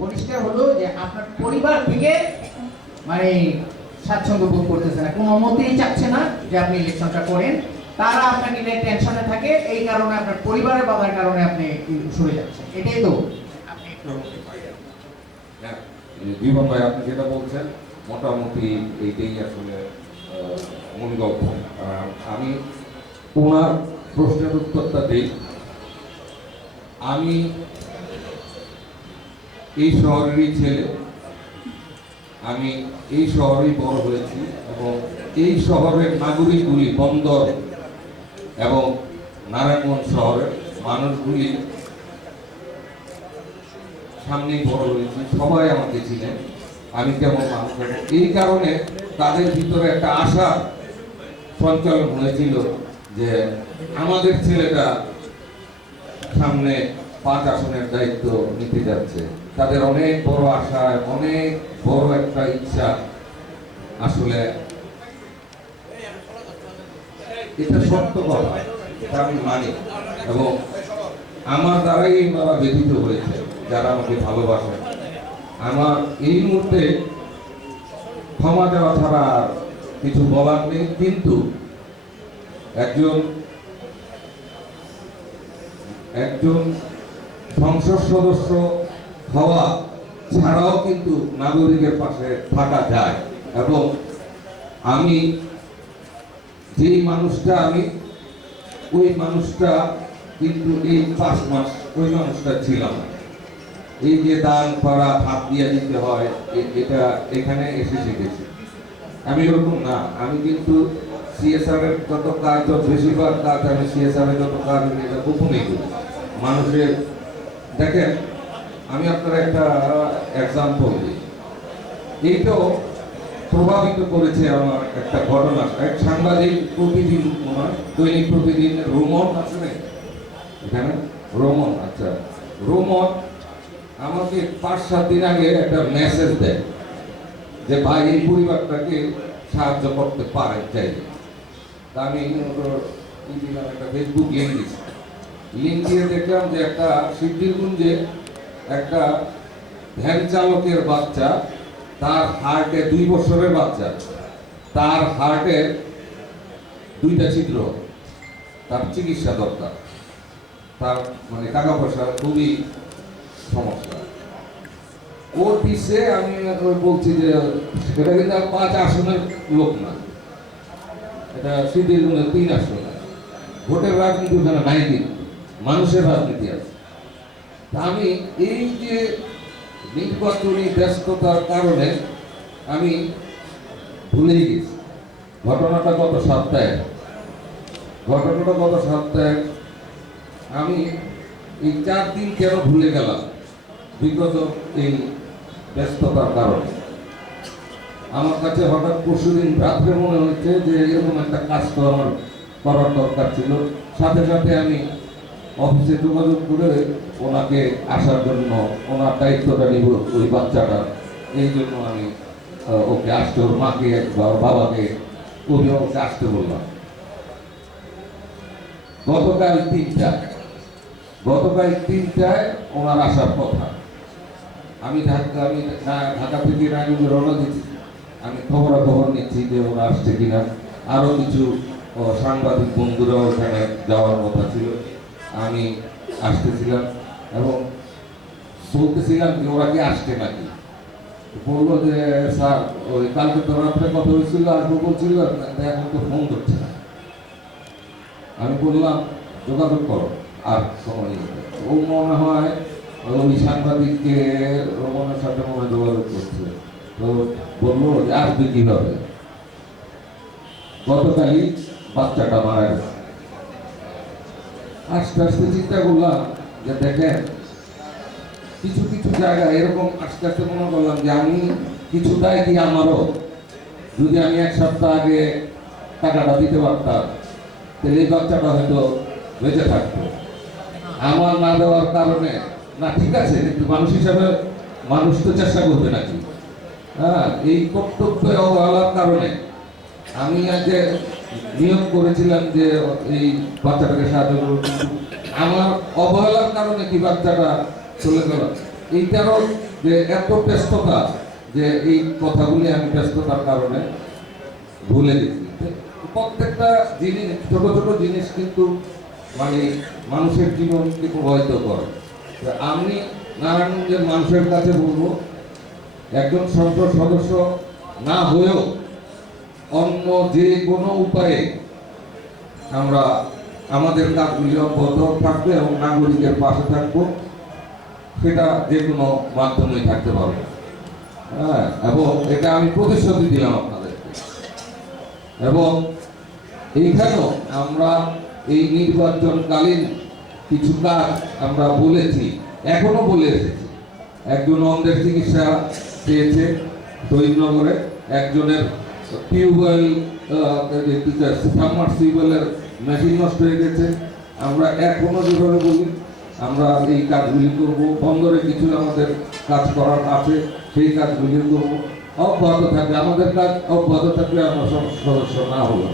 পরিষ্কার হলো যে আপনার পরিবার থেকে মানে স্বাচ্ছন্দ্য বোধ করতেছে না, কোনো মতেই চাচ্ছে না যে আপনি ইলেকশনটা করেন। তারা আপনাকে নিয়ে টেনশনে থাকে, এই কারণে আপনার পরিবারের বাধার কারণে আপনি সরে যাচ্ছেন, এটাই তো আপনি একটু জীবন ভাই আপনি যেটা বলছেন মোটামুটি এইটাই আসলে মূল গল্প। আমি ওনার প্রশ্নের উত্তরটা দিই। আমি এই শহরেরই ছেলে, আমি এই শহরেই বড় হয়েছি এবং এই শহরের নাগরিকগুলি, বন্দর এবং নারায়ণগঞ্জ শহরের মানুষগুলি সামনেই বড় হয়েছি, সবাই আমাকে চিনেন আমি কেমন মানুষ। এই কারণে তাদের ভিতরে একটা আশা সঞ্চালন হয়েছিল যে আমাদের ছেলেটা সামনে 5 আসনের দায়িত্ব নিতে যাচ্ছে। তাদের অনেক বড় আশা, অনেক বড় একটা ইচ্ছা, আসলে এটা সত্য কথা, এটা আমি মানি এবং আমার দ্বারাই ওনারা ব্যথিত হয়েছে যারা আমাকে ভালোবাসে। আমার এই মুহূর্তে ক্ষমা দেওয়া ছাড়া আর কিছু বলার নেই, কিন্তু একজন সংসদ সদস্য হওয়া ছাড়াও কিন্তু নাগরিকের পাশে থাকা যায় এবং আমি যেই মানুষটা, আমি ওই মানুষটা কিন্তু এই 5 মাস ওই মানুষটা ছিলাম না। এই যে দান করা, হাত দিয়ে দিতে হয়, এটা এখানে এসে শিখেছি। আমি ওরকম না, আমি কিন্তু সিএসআর এর যত কাজ, বেশিরভাগ কাজ আমি সিএসআর এর যত কাজ এটা গোপনেই করি মানুষের। দেখেন আমি আপনার একটা এক্সাম্পল দিই, এইটাও প্রভাবিত করেছে আমার একটা ঘটনা। এক সাংবাদিক প্রতিদিন, দৈনিক প্রতিদিন রোমন আছে না এখানে, রোমন, আচ্ছা রোমন আমাকে 5-7 দিন আগে একটা মেসেজ দেয় যে ভাই এই পরিবারটাকে সাহায্য করতে পারে চাই। তা আমি একটা ফেসবুক লিঙ্ক দিচ্ছি, লিঙ্ক দিয়ে দেখলাম যে একটা সিদ্ধিরগঞ্জে একটা ভ্যান চালকের বাচ্চা, তার হার্টে 2 বছরের বাচ্চা, তার হার্টের 2টা ছিদ্র, তার চিকিৎসা দরকার, তার মানে টাকা পয়সা খুবই সমস্যা। ও দিচ্ছে, আমি বলছি যে এটা কিন্তু 5 আসনের লোক না, এটা সিদ্ধির 3 আসন। ভোটের রাজনীতি ওখানে নাই, কিন্তু মানুষের রাজনীতি আছে। আমি এই যে নির্বাচনী ব্যস্ততার কারণে আমি ভুলেই গেছি ঘটনাটা গত সপ্তাহে। আমি এই 4 দিন কেন ভুলে গেলাম, বিগত এই ব্যস্ততার কারণে। আমার কাছে হঠাৎ পরশুদিন রাত্রে মনে হচ্ছে যে এরকম একটা কাজ তো আমার করার দরকার ছিল। সাথে সাথে আমি অফিসে যোগাযোগ করে ওনাকে আসার জন্য, ওনার দায়িত্বটা নিব ওই বাচ্চাটা, এই জন্য আমি ওকে আসতে, ওর মাকে বা বাবাকে, অভিভাবককে আসতে বললাম। গতকাল 3টায় ওনার আসার কথা। আমি ঢাকা থেকে রায়গঞ্জে রওনা দিচ্ছি, আমি খবরাখবর নিচ্ছি যে ওরা আসছে কিনা। আরো কিছু সাংবাদিক বন্ধুরা ওখানে যাওয়ার কথা ছিল, আমি আসতেছিলাম এবং বলতেছিলাম যে ওরা কি আসছে নাকি। বললো যে স্যার ওই কালকে তো রাত্রে কথা হয়েছিল, আসবো বলছিল, এখন তো ফোন করছে না। আমি বললাম যোগাযোগ করো, আর সময় ও মনে হয় ওই সাংবাদিককে রোমনের সাথে মনে যোগাযোগ করছে, তো বললো যে আসবে কিভাবে। গতকালই বাচ্চাটা মারা গেছে। আস্তে আস্তে চিন্তা করলাম যে দেখেন কিছু কিছু জায়গায় এরকম আস্তে আস্তে মনে করলাম যে আমি কিছু দায় কি আমারও, যদি আমি 1 সপ্তাহ আগে টাকাটা দিতে পারতাম তাহলে এই বাচ্চাটা হয়তো বেঁচে থাকতো। আমার না দেওয়ার কারণে, না ঠিক আছে, কিন্তু মানুষ হিসাবে মানুষ তো চেষ্টা করবে নাকি, হ্যাঁ, এই কর্তব্য অবহেলার কারণে আমি আজকে নিয়োগ করেছিলাম যে এই বাচ্চাটাকে সাহায্য করবো, কিন্তু আমার অবহেলার কারণে কি বাচ্চাটা চলে গেল। এইটারও যে এত ব্যস্ততা, যে এই কথাগুলি আমি ব্যস্ততার কারণে ভুলে গেছি। প্রত্যেকটা জিনিস, ছোট ছোট জিনিস কিন্তু মানে মানুষের জীবনকে প্রভাবিত করে। তো আমি নারায়ণগঞ্জের মানুষের কাছে বলবো, একজন সংসদ সদস্য না হয়েও অন্য যে কোনো উপায়ে আমরা আমাদের কাজগুলি অব্যাহত থাকবে এবং নাগরিকের পাশে থাকবো, সেটা যে কোনো মাধ্যমেই থাকতে পারবে। হ্যাঁ, এবং এটা আমি প্রতিশ্রুতি দিলাম আপনাদেরকে। এবং এইখানেও আমরা এই নির্বাচনকালীন কিছু কাজ আমরা বলেছি, এখনো বলে এসেছি। একজন অন্ধের চিকিৎসা পেয়েছে শহীদনগরে, একজনের টিউবওয়েল সাবমার্সিবলের মেশিন নষ্ট হয়ে গেছে। আমরা এখনো যেভাবে বলি আমরা এই কাজগুলি করবো। বন্দরে কিছু আমাদের কাজ করার আছে, সেই কাজগুলি করবো। অব্যাহত থাকবে আমাদের কাজ, অব্যাহত থাকবে আমরা সদস্য না হলো।